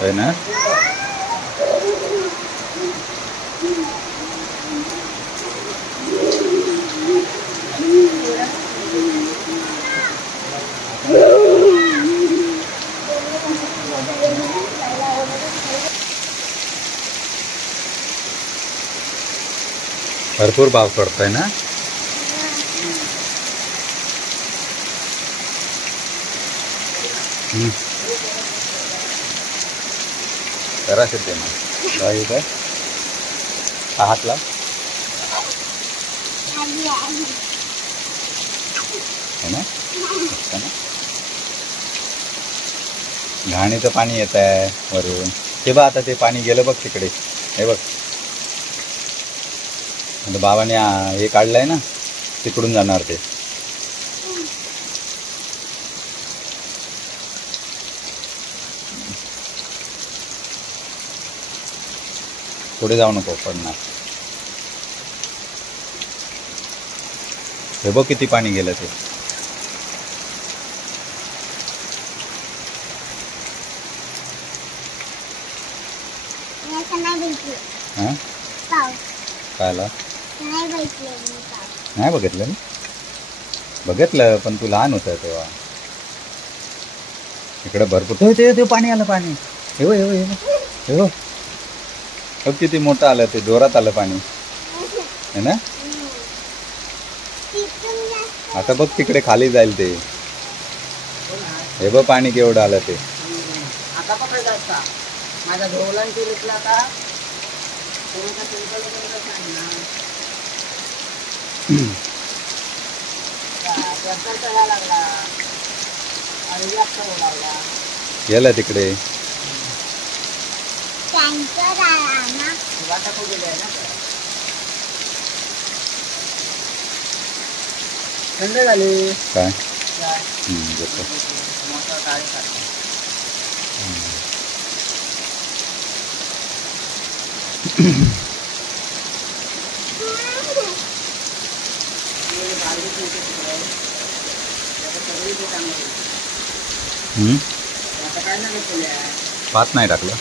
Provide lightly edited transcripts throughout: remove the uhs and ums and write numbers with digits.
है ना? भरपूर पाऊस पडतोय ना? जरा से देना काय हात लाव है ना? घाणीचं पाणी येत आहे वरून. ते बघ आता ते पाणी गेलं बघ तिकडे. हे बघ आता बाबाने हे काढलंय ना, तिकडून जाणार ते. पुढे जाऊ नको पडणार. हे बघ किती पाणी गेलं ते. कायला नाही बघितलं ना? बघितलं पण तू लहान होता तेव्हा. इकडे भरपूर ते पाणी आलं. पाणी हे बघ हे बघ हे बघ हे किती मोठं आलं. ते जोरात आलं पाणी है ना? आता बघ तिकडे खाली जाईल ते. हे बघ पाणी केवढं आलं ते. आता पकडला माझा ढोलान तुला का गेला तिकडे. थंड झाली काय? भात नाही टाकलं.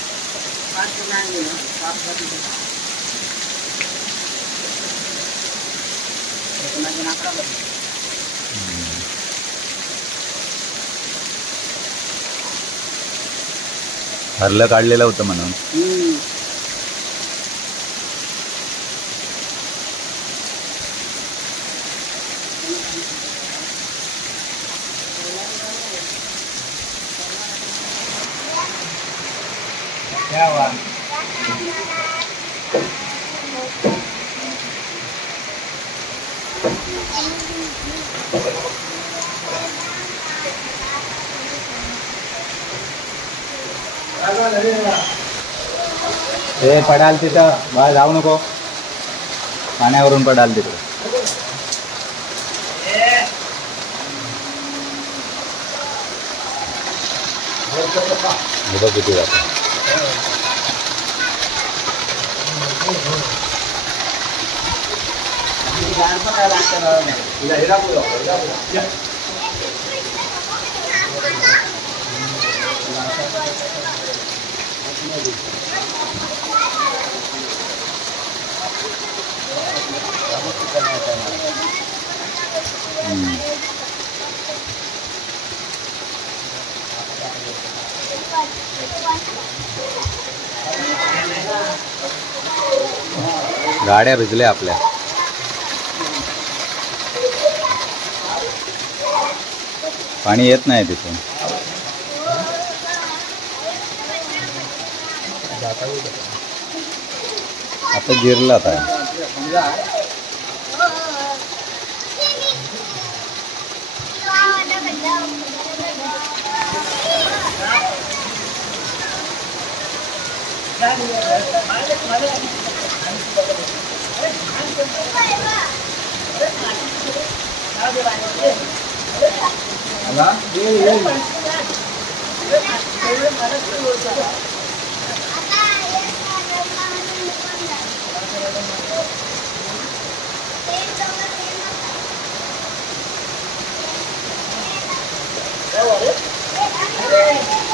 हरलं काढलेलं होतं म्हणून. हे पडाल तिथं बा, जाऊ नको. पाण्यावरून पडाल तिकडे. किती जातं. गाड्या भिजल्या आपल्या. पाणी येत नाही तिथून. आता गिरला आता. आहे